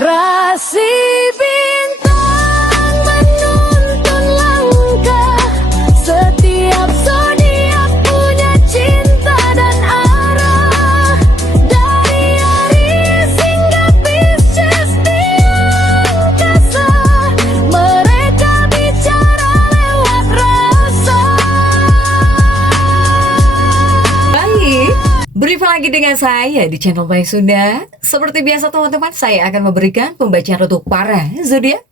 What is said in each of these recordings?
Rasi bintang menuntun langkah, setiap zodiak punya cinta dan arah. Dari Aries hingga Pisces di angkasa, mereka bicara lewat rasa. Baik, berjumpa lagi dengan saya di channel Baik Sunda. Seperti biasa teman-teman, saya akan memberikan pembacaan untuk para zodiak.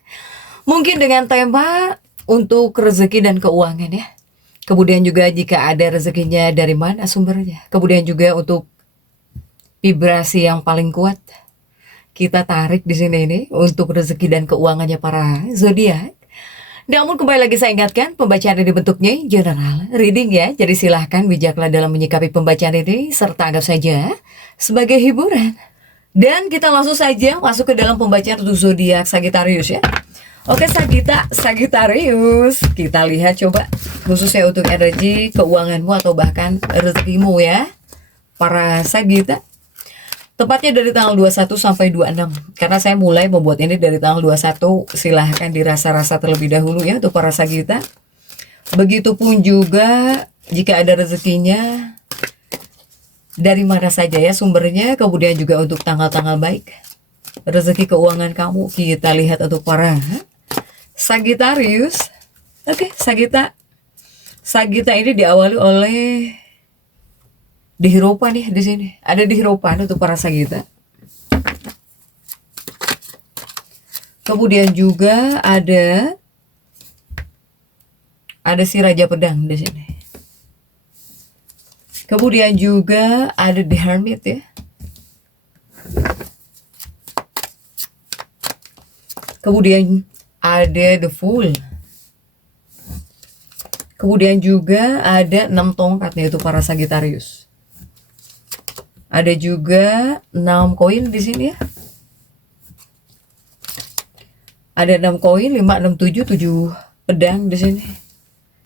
Mungkin dengan tema untuk rezeki dan keuangan ya. Kemudian juga jika ada rezekinya dari mana sumbernya. Kemudian juga untuk vibrasi yang paling kuat kita tarik di sini ini untuk rezeki dan keuangannya para zodiak. Namun kembali lagi saya ingatkan, pembacaan ini bentuknya general reading ya. Jadi silahkan bijaklah dalam menyikapi pembacaan ini, serta anggap saja sebagai hiburan. Dan kita langsung saja masuk ke dalam pembacaan untuk zodiak Sagittarius ya. Oke Sagittarius, kita lihat coba khususnya untuk energi keuanganmu atau bahkan rezekimu ya para Sagitta. Tepatnya dari tanggal 21 sampai 26. Karena saya mulai membuat ini dari tanggal 21, silahkan dirasa-rasa terlebih dahulu ya untuk para Sagitta. Begitupun juga jika ada rezekinya dari mana saja ya sumbernya. Kemudian juga untuk tanggal-tanggal baik rezeki keuangan kamu, kita lihat untuk para Sagittarius. Oke, Sagitta ini diawali oleh dihirupan nih di sini. Ada dihirupan untuk para Sagitta. Kemudian juga ada si Raja Pedang di sini. Kemudian juga ada The Hermit ya. Kemudian ada The Fool. Kemudian juga ada 6 tongkat nih untuk para Sagittarius. Ada juga 6 koin di sini ya. Ada 6 koin, 5, 6, 7, 7 pedang di sini.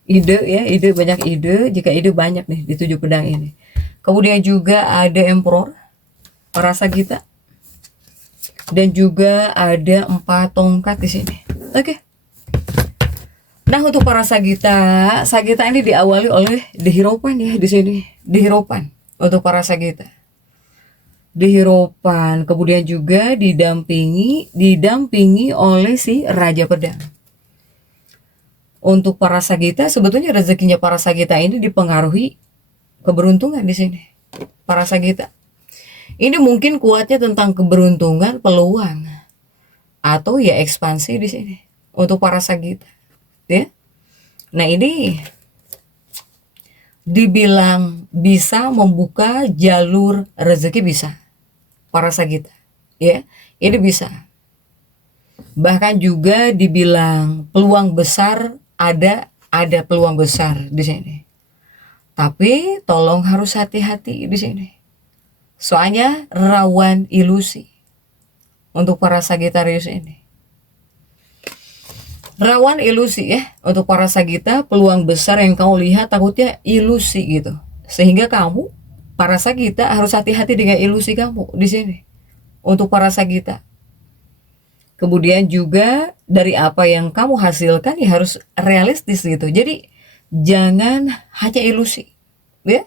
Ide ya, banyak ide. Jika ide banyak nih di 7 pedang ini. Kemudian juga ada Emperor para Sagitta. Dan juga ada 4 tongkat di sini. Oke. Nah, untuk para Sagitta ini diawali oleh Dihiropan ya di sini. Dihiropan untuk para Sagitta. Dihiropan, kemudian juga didampingi oleh si Raja Pedang. Untuk para Sagitta, sebetulnya rezekinya para Sagitta ini dipengaruhi keberuntungan di sini. Para Sagitta. Ini mungkin kuatnya tentang keberuntungan, peluang atau ya ekspansi di sini untuk para Sagitta. Ya. Nah, ini dibilang bisa membuka jalur rezeki bisa. Para Sagitta, ya, ini bisa. Bahkan juga dibilang peluang besar, ada peluang besar di sini. Tapi tolong harus hati-hati di sini. Soalnya rawan ilusi untuk para Sagittarius ini. Rawan ilusi ya untuk para Sagitta, peluang besar yang kamu lihat takutnya ilusi gitu. Sehingga kamu para Sagitta harus hati-hati dengan ilusi kamu di sini. Untuk para Sagitta. Kemudian juga dari apa yang kamu hasilkan ya harus realistis gitu. Jadi jangan hanya ilusi, ya.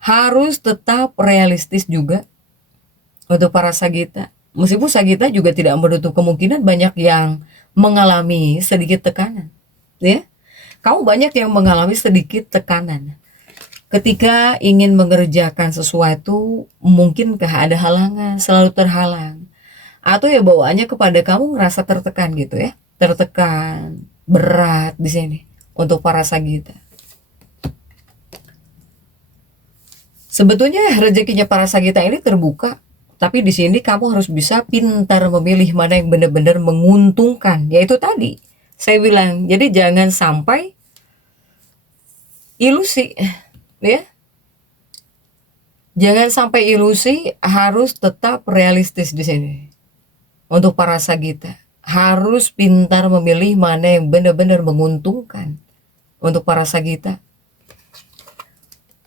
Harus tetap realistis juga untuk para Sagitta. Meskipun Sagitta juga tidak menutup kemungkinan banyak yang mengalami sedikit tekanan, ya. Kamu banyak yang mengalami sedikit tekanan. Ketika ingin mengerjakan sesuatu, mungkinkah ada halangan, selalu terhalang. Atau ya bawaannya kepada kamu ngerasa tertekan gitu ya. Tertekan, berat di sini untuk para Sagitta. Sebetulnya rezekinya para Sagitta ini terbuka, tapi di sini kamu harus bisa pintar memilih mana yang benar-benar menguntungkan. Yaitu tadi saya bilang, jadi jangan sampai ilusi. Ya, jangan sampai ilusi, harus tetap realistis di sini. Untuk para Sagitta, harus pintar memilih mana yang benar-benar menguntungkan untuk para Sagitta.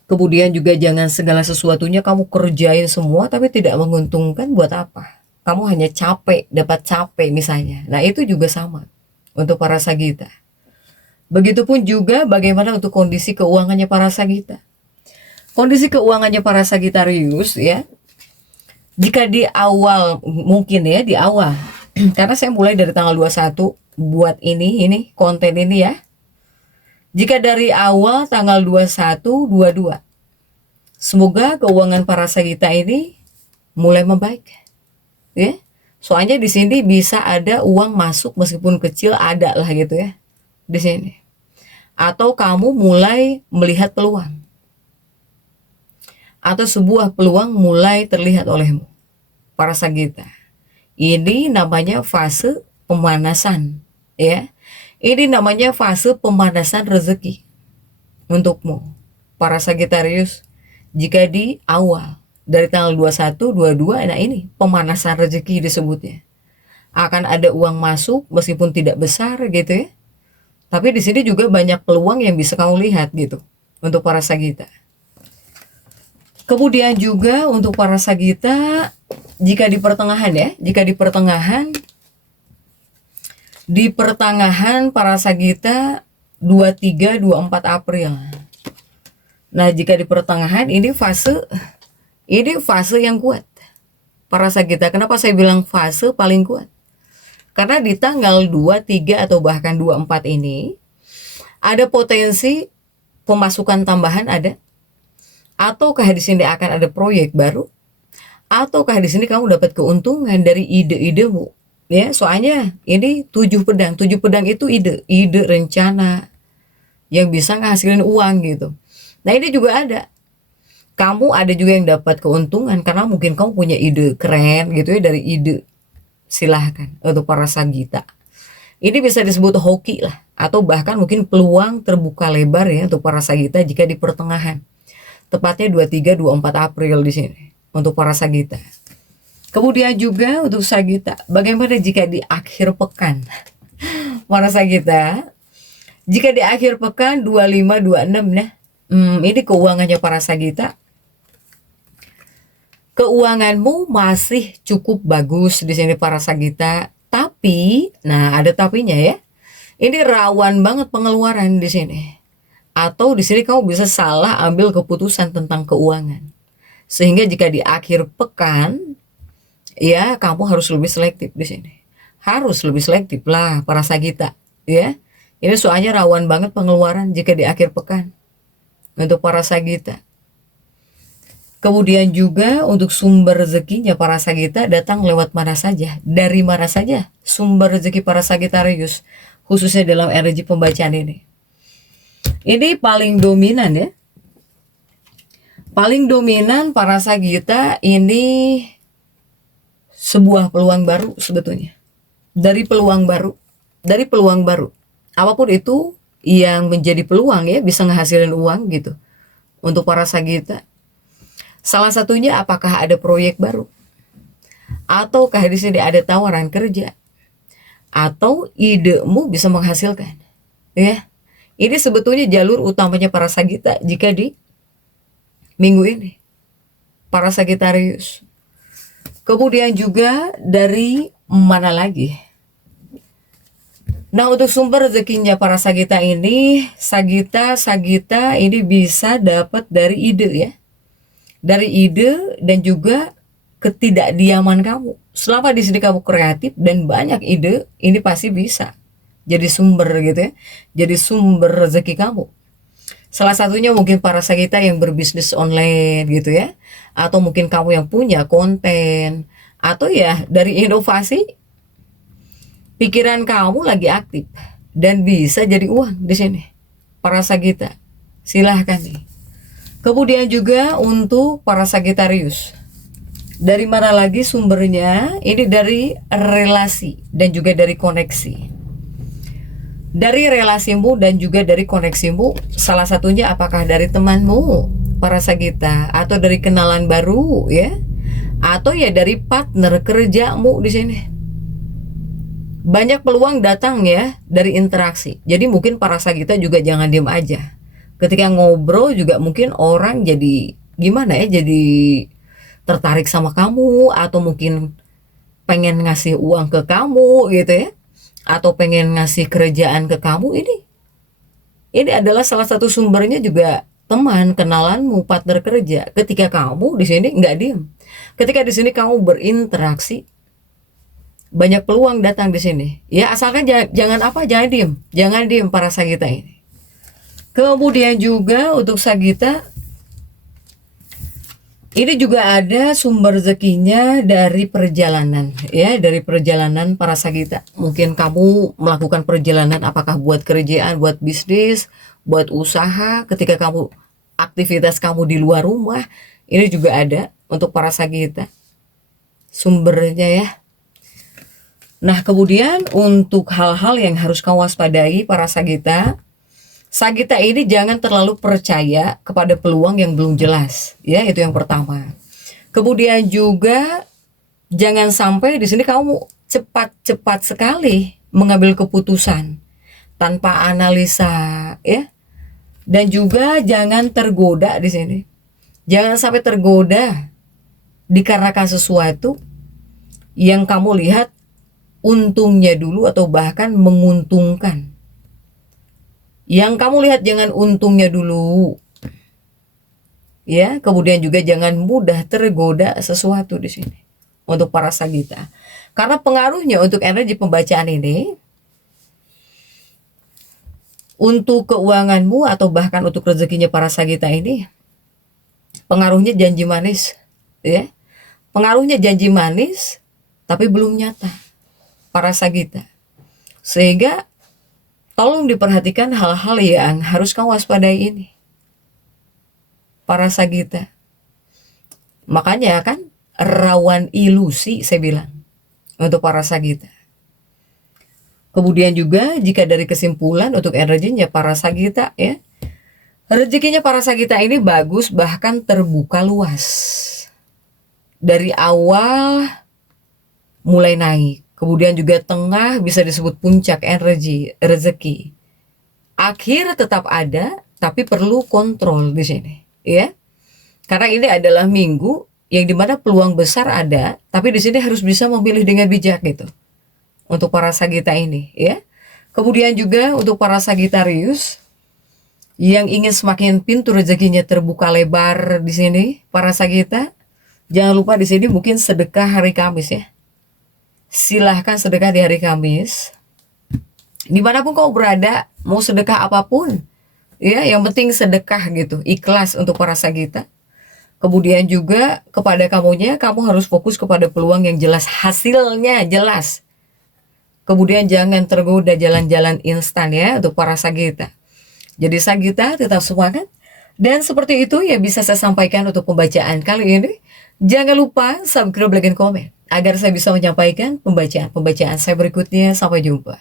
Kemudian juga jangan segala sesuatunya kamu kerjain semua tapi tidak menguntungkan, buat apa? kamu hanya capek, dapat capek misalnya. Nah, itu juga sama untuk para Sagita. Begitupun juga bagaimana untuk kondisi keuangannya para Sagita. Kondisi keuangannya para Sagitarius ya, jika di awal, mungkin ya di awal, karena saya mulai dari tanggal 21 buat ini konten ini ya. Jika dari awal tanggal 21, 22, semoga keuangan para Sagita ini mulai membaik. Ya. Soalnya di sini bisa ada uang masuk meskipun kecil, ada lah gitu ya di sini. Atau kamu mulai melihat peluang. Atau sebuah peluang mulai terlihat olehmu. Para Sagita. Ini namanya fase pemanasan, ya. Ini namanya fase pemanasan rezeki untukmu. Para Sagitarius, jika di awal dari tanggal 21, 22, nah ini pemanasan rezeki disebutnya. Akan ada uang masuk meskipun tidak besar gitu ya. Tapi di sini juga banyak peluang yang bisa kamu lihat gitu untuk para Sagita. Kemudian juga untuk para Sagita, jika di pertengahan ya, di pertengahan para Sagita 23, 24 April. Nah, jika di pertengahan ini fase yang kuat. Para Sagita, kenapa saya bilang fase paling kuat? Karena di tanggal 23 atau bahkan 24 ini ada potensi pemasukan tambahan ada, ataukah di sini akan ada proyek baru, ataukah di sini kamu dapat keuntungan dari ide-idemu. Ya, soalnya ini 7 pedang. 7 pedang itu ide rencana yang bisa ngasilin uang gitu. Nah, ini juga ada. Kamu ada juga yang dapat keuntungan karena mungkin kamu punya ide keren gitu ya dari ide. Silahkan untuk para Sagita. Ini bisa disebut hoki lah, atau bahkan mungkin peluang terbuka lebar ya untuk para Sagita jika di pertengahan. Tepatnya 23, 24 April di sini untuk para Sagita. Kemudian juga untuk Sagita, bagaimana jika di akhir pekan? Para Sagita, jika di akhir pekan 25, 26 nah. Ini keuangannya para Sagita. Keuanganmu masih cukup bagus di sini para Sagita, tapi, nah ada tapinya ya. Ini rawan banget pengeluaran di sini. Atau di sini kamu bisa salah ambil keputusan tentang keuangan. Sehingga jika di akhir pekan, ya kamu harus lebih selektif di sini. Harus lebih selektif lah para Sagita, ya. Ini soalnya rawan banget pengeluaran jika di akhir pekan untuk para Sagita. Kemudian juga untuk sumber rezekinya para Sagita datang lewat mana saja, dari mana saja sumber rezeki para Sagitarius, khususnya dalam energi pembacaan ini. Ini paling dominan ya. Paling dominan para Sagita ini sebuah peluang baru sebetulnya. Dari peluang baru. Apapun itu yang menjadi peluang ya, bisa ngehasilin uang gitu. Untuk para Sagita. Salah satunya apakah ada proyek baru? Ataukah di sini ada tawaran kerja? Atau idemu bisa menghasilkan? Ya. Ini sebetulnya jalur utamanya para Sagita jika di minggu ini. Para Sagitarius. Kemudian juga dari mana lagi? Nah, untuk sumber rezekinya para Sagita ini, Sagita ini bisa dapat dari ide ya. Dari ide dan juga ketidakdiaman kamu. Selama di sini kamu kreatif dan banyak ide, ini pasti bisa jadi sumber gitu ya. Jadi sumber rezeki kamu. Salah satunya mungkin para Sagita yang berbisnis online gitu ya. Atau mungkin kamu yang punya konten. Atau ya dari inovasi, pikiran kamu lagi aktif dan bisa jadi uang di sini. Para Sagita, silahkan nih. Kemudian juga untuk para Sagitarius. Dari mana lagi sumbernya? Ini dari relasi dan juga dari koneksi. Dari relasimu dan juga dari koneksimu, salah satunya apakah dari temanmu, para Sagita, atau dari kenalan baru ya, atau ya dari partner kerjamu di sini. Banyak peluang datang ya dari interaksi. Jadi mungkin para Sagita juga jangan diam aja. Ketika ngobrol juga mungkin orang jadi gimana ya, jadi tertarik sama kamu, atau mungkin pengen ngasih uang ke kamu gitu ya, atau pengen ngasih kerjaan ke kamu, ini adalah salah satu sumbernya juga teman, kenalanmu, partner kerja. Ketika kamu di sini nggak diem, ketika di sini kamu berinteraksi, banyak peluang datang di sini. Ya asalkan jangan diem para Sagita ini. Kemudian juga untuk Sagita, ini juga ada sumber rezekinya dari perjalanan, ya, dari perjalanan para Sagita. Mungkin kamu melakukan perjalanan, apakah buat kerjaan, buat bisnis, buat usaha. Ketika kamu aktivitas kamu di luar rumah, ini juga ada untuk para Sagita sumbernya ya. Nah, kemudian untuk hal-hal yang harus kamu waspadai para Sagita, Sagita ini jangan terlalu percaya kepada peluang yang belum jelas, ya, itu yang pertama. Kemudian juga jangan sampai di sini kamu cepat-cepat sekali mengambil keputusan tanpa analisa, ya. Dan juga jangan tergoda di sini. Jangan sampai tergoda dikarenakan sesuatu yang kamu lihat untungnya dulu atau bahkan menguntungkan. Yang kamu lihat jangan untungnya dulu, ya. Kemudian juga jangan mudah tergoda sesuatu di sini untuk para Sagita, karena pengaruhnya untuk energi pembacaan ini untuk keuanganmu atau bahkan untuk rezekinya para Sagita ini, pengaruhnya janji manis, ya. Pengaruhnya janji manis, tapi belum nyata para Sagita, sehingga tolong diperhatikan hal-hal yang harus kamu waspadai ini, para Sagita. Makanya kan rawan ilusi saya bilang untuk para Sagita. Kemudian juga jika dari kesimpulan untuk energinya para Sagita ya, rezekinya para Sagita ini bagus, bahkan terbuka luas. Dari awal mulai naik. Kemudian juga tengah bisa disebut puncak energi rezeki. Akhir tetap ada, tapi perlu kontrol di sini, ya. Karena ini adalah minggu yang dimana peluang besar ada, tapi di sini harus bisa memilih dengan bijak gitu. Untuk para Sagita ini, ya. Kemudian juga untuk para Sagitarius yang ingin semakin pintu rezekinya terbuka lebar di sini, para Sagita, jangan lupa di sini mungkin sedekah hari Kamis ya. Silahkan sedekah di hari Kamis. Dimanapun kau berada, mau sedekah apapun, ya, yang penting sedekah gitu, ikhlas untuk para Sagita. Kemudian juga kepada kamunya, kamu harus fokus kepada peluang yang jelas, hasilnya jelas. Kemudian jangan tergoda jalan-jalan instan ya untuk para Sagita. Jadi Sagita tetap semangat. Dan seperti itu ya bisa saya sampaikan untuk pembacaan kali ini. Jangan lupa subscribe, like, dan komen agar saya bisa menyampaikan pembacaan saya berikutnya. Sampai jumpa.